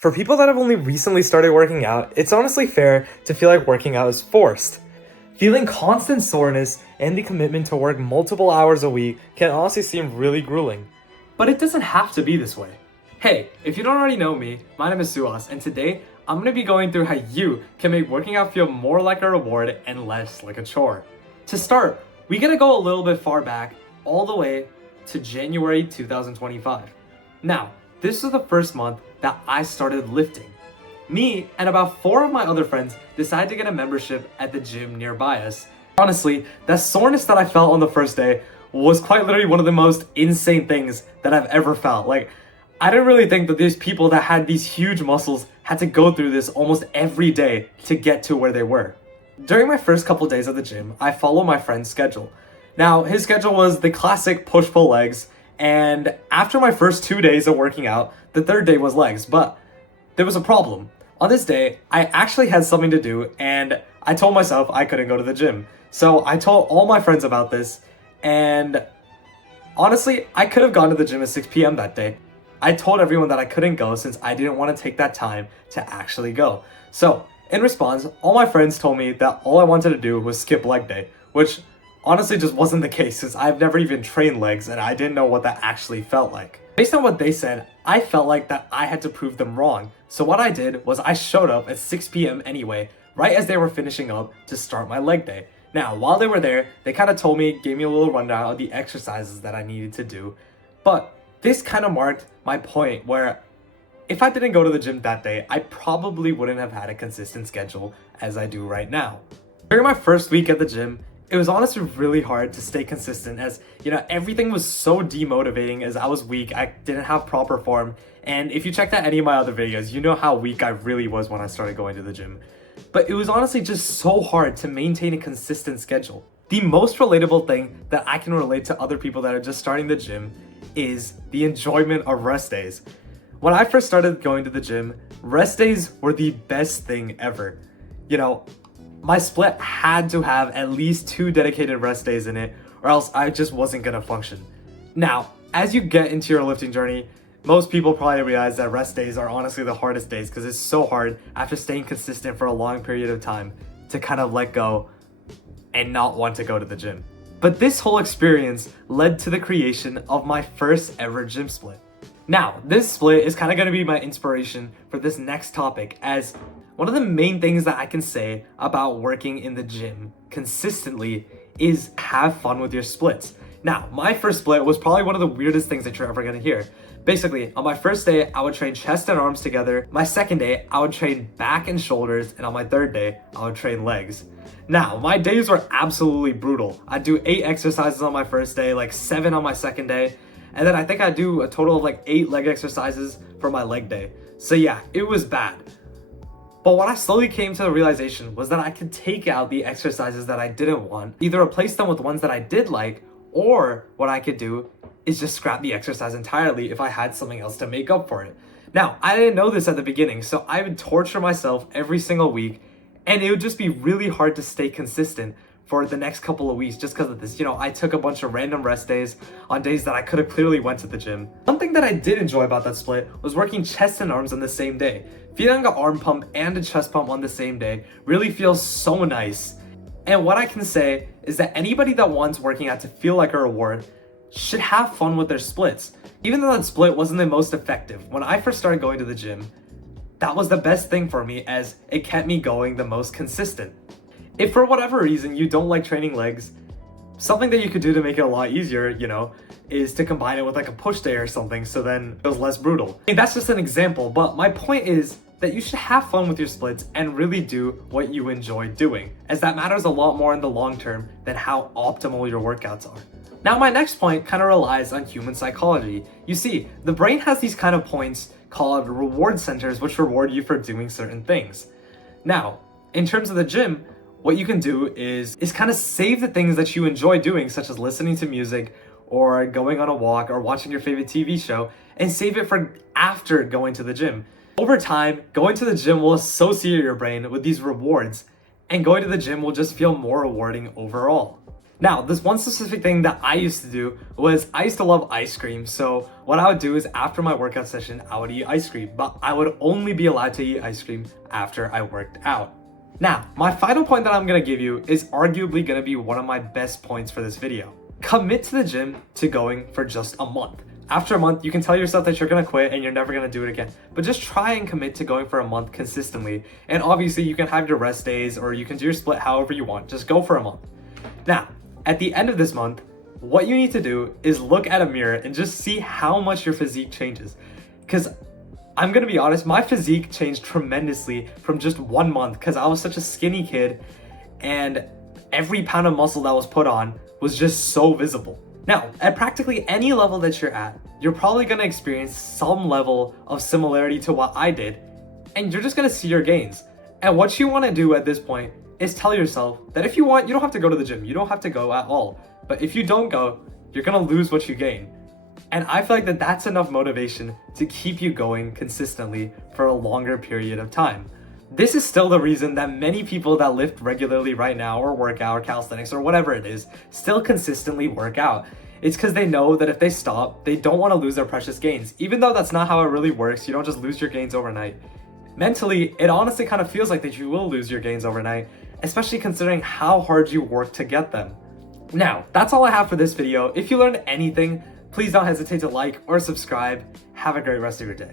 For people that have only recently started working out, it's honestly fair to feel like working out is forced. Feeling constant soreness and the commitment to work multiple hours a week can honestly seem really grueling. But it doesn't have to be this way. Hey, if you don't already know me, my name is Suhas, and today I'm going to be going through how you can make working out feel more like a reward and less like a chore. To start, we gotta go a little bit far back, all the way to January 2025. Now, this was the first month that I started lifting. Me and about 4 of my other friends decided to get a membership at the gym nearby us. Honestly, that soreness that I felt on the first day was quite literally one of the most insane things that I've ever felt. I didn't really think that these people that had these huge muscles had to go through this almost every day to get to where they were. During my first couple days at the gym, I followed my friend's schedule. Now, his schedule was the classic push-pull legs, and after my first 2 days of working out, the third day was legs, but there was a problem. On this day, I actually had something to do, and I told myself I couldn't go to the gym. So I told all my friends about this, and honestly, I could have gone to the gym at 6 p.m. that day. I told everyone that I couldn't go since I didn't want to take that time to actually go. So, in response, all my friends told me that all I wanted to do was skip leg day, which honestly just wasn't the case since I've never even trained legs and I didn't know what that actually felt like. Based on what they said, I felt like that I had to prove them wrong. So what I did was I showed up at 6 p.m. anyway, right as they were finishing up to start my leg day. Now, while they were there, they kind of gave me a little rundown of the exercises that I needed to do. But this kind of marked my point where if I didn't go to the gym that day, I probably wouldn't have had a consistent schedule as I do right now. During my first week at the gym, it was honestly really hard to stay consistent as, everything was so demotivating as I was weak, I didn't have proper form, and if you checked out any of my other videos, you know how weak I really was when I started going to the gym. But it was honestly just so hard to maintain a consistent schedule. The most relatable thing that I can relate to other people that are just starting the gym is the enjoyment of rest days. When I first started going to the gym, rest days were the best thing ever. My split had to have at least 2 dedicated rest days in it, or else I just wasn't gonna function. Now, as you get into your lifting journey, most people probably realize that rest days are honestly the hardest days because it's so hard after staying consistent for a long period of time to kind of let go and not want to go to the gym. But this whole experience led to the creation of my first ever gym split. Now, this split is kind of going to be my inspiration for this next topic, as one of the main things that I can say about working in the gym consistently is have fun with your splits. Now, my first split was probably one of the weirdest things that you're ever going to hear. Basically, on my first day, I would train chest and arms together. My second day, I would train back and shoulders. And on my third day, I would train legs. Now, my days were absolutely brutal. I'd do 8 exercises on my first day, 7 on my second day. And then I think I'd do a total of 8 leg exercises for my leg day. So yeah, it was bad. But what I slowly came to the realization was that I could take out the exercises that I didn't want, either replace them with ones that I did like, or what I could do is just scrap the exercise entirely if I had something else to make up for it. Now, I didn't know this at the beginning, so I would torture myself every single week, and it would just be really hard to stay consistent for the next couple of weeks just because of this. I took a bunch of random rest days on days that I could have clearly went to the gym. One thing that I did enjoy about that split was working chest and arms on the same day. Feeling an arm pump and a chest pump on the same day really feels so nice. And what I can say is that anybody that wants working out to feel like a reward should have fun with their splits. Even though that split wasn't the most effective, when I first started going to the gym, that was the best thing for me as it kept me going the most consistent. If for whatever reason you don't like training legs, something that you could do to make it a lot easier, is to combine it with a push day or something, so then it was less brutal. That's just an example, but my point is that you should have fun with your splits and really do what you enjoy doing, as that matters a lot more in the long term than how optimal your workouts are. Now, my next point kind of relies on human psychology. You see, the brain has these kind of points called reward centers which reward you for doing certain things. Now, in terms of the gym, what you can do is kind of save the things that you enjoy doing, such as listening to music or going on a walk or watching your favorite TV show, and save it for after going to the gym. Over time, going to the gym will associate your brain with these rewards, and going to the gym will just feel more rewarding overall. Now, this one specific thing that I used to do was I used to love ice cream. So what I would do is after my workout session, I would eat ice cream, but I would only be allowed to eat ice cream after I worked out. Now, my final point that I'm gonna give you is arguably gonna be one of my best points for this video. Commit to the gym to going for just a month. After a month, you can tell yourself that you're gonna quit and you're never gonna do it again, but just try and commit to going for a month consistently. And obviously you can have your rest days or you can do your split however you want, just go for a month. Now, at the end of this month, what you need to do is look at a mirror and just see how much your physique changes. Because I'm gonna be honest, my physique changed tremendously from just 1 month because I was such a skinny kid and every pound of muscle that was put on was just so visible. Now, at practically any level that you're at, you're probably gonna experience some level of similarity to what I did, and you're just gonna see your gains. And what you wanna do at this point is tell yourself that if you want, you don't have to go to the gym, you don't have to go at all. But if you don't go, you're gonna lose what you gain. And I feel like that's enough motivation to keep you going consistently for a longer period of time. This is still the reason that many people that lift regularly right now or work out or calisthenics or whatever it is, still consistently work out. It's because they know that if they stop, they don't want to lose their precious gains. Even though that's not how it really works, you don't just lose your gains overnight. Mentally, it honestly kind of feels like that you will lose your gains overnight, especially considering how hard you work to get them. Now, that's all I have for this video. If you learned anything, please don't hesitate to like or subscribe. Have a great rest of your day.